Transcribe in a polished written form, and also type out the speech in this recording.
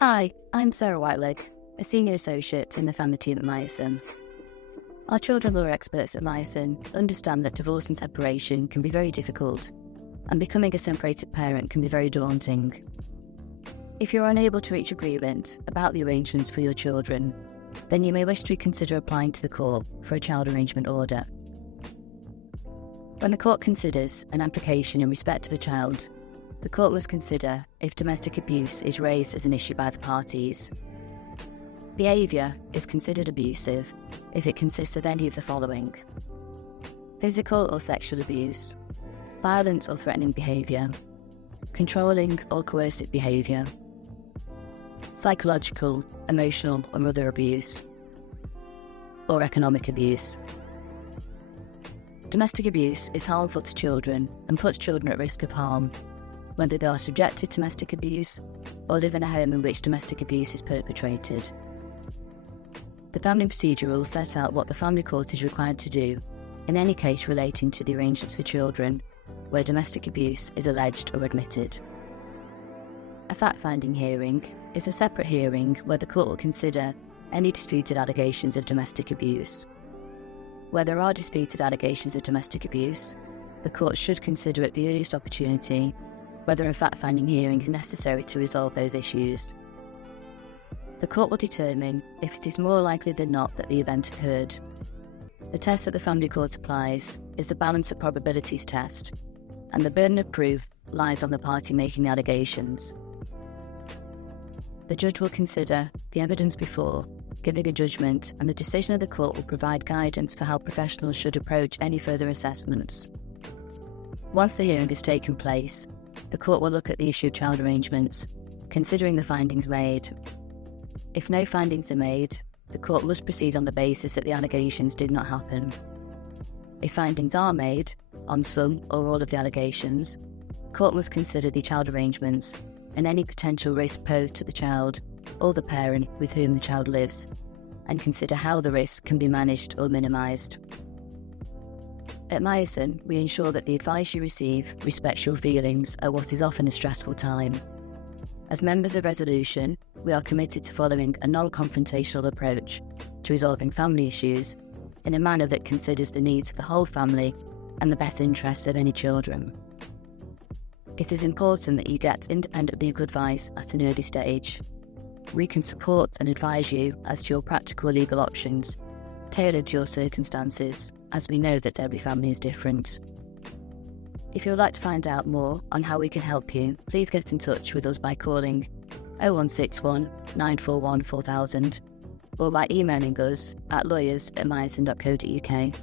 Hi, I'm Sarah Whiteleg, a Senior Associate in the family team at Myerson. Our children law experts at Myerson understand that divorce and separation can be very difficult, and becoming a separated parent can be very daunting. If you're unable to reach agreement about the arrangements for your children, then you may wish to consider applying to the court for a child arrangement order. When the court considers an application in respect to the child, the court must consider if domestic abuse is raised as an issue by the parties. Behaviour is considered abusive if it consists of any of the following: physical or sexual abuse, violent or threatening behaviour, controlling or coercive behaviour, psychological, emotional or other abuse, or economic abuse. Domestic abuse is harmful to children and puts children at risk of harm, whether they are subjected to domestic abuse or live in a home in which domestic abuse is perpetrated. The family procedure rules set out what the family court is required to do in any case relating to the arrangements for children where domestic abuse is alleged or admitted. A fact-finding hearing is a separate hearing where the court will consider any disputed allegations of domestic abuse. Where there are disputed allegations of domestic abuse, the court should consider at the earliest opportunity whether a fact-finding hearing is necessary to resolve those issues. The court will determine if it is more likely than not that the event occurred. The test that the family court applies is the balance of probabilities test, and the burden of proof lies on the party making the allegations. The judge will consider the evidence before giving a judgment, and the decision of the court will provide guidance for how professionals should approach any further assessments. Once the hearing has taken place, the court will look at the issue of child arrangements, considering the findings made. If no findings are made, the court must proceed on the basis that the allegations did not happen. If findings are made on some or all of the allegations, the court must consider the child arrangements and any potential risk posed to the child or the parent with whom the child lives, and consider how the risk can be managed or minimised. At Myerson, we ensure that the advice you receive respects your feelings at what is often a stressful time. As members of Resolution, we are committed to following a non-confrontational approach to resolving family issues in a manner that considers the needs of the whole family and the best interests of any children. It is important that you get independent legal advice at an early stage. We can support and advise you as to your practical legal options, tailored to your circumstances, as we know that every family is different. If you would like to find out more on how we can help you, please get in touch with us by calling 0161 941 4000 or by emailing us at lawyers@myerson.co.uk.